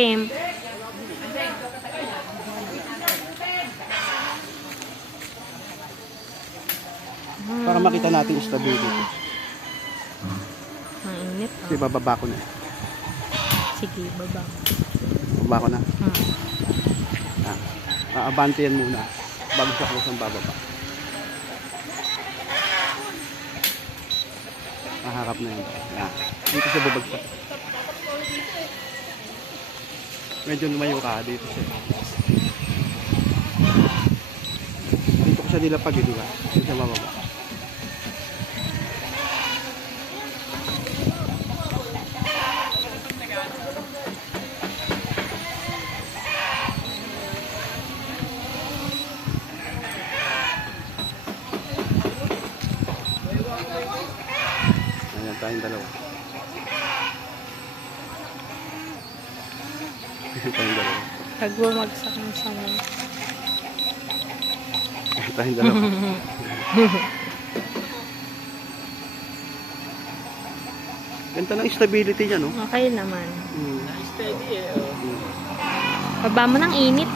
Para makita natin yung stability. Mainit. Kasi bababa ko na. Sige, baba. Bababa ko na. Aabante yan muna bago sa kusang bababa. Maharap na yan. Dito siya babagsak. Medyo lumayo ka dito siya. Dito ko siya nilapag, di ba? Dito siya bababa. Ayan tayong dalawa. Ayan tayong dalawa. Pag bumagsak ng saman. Ayan tayong dalawa. Ganda ng stability niya, no? Okay naman. Steady eh. Baba mo ng init.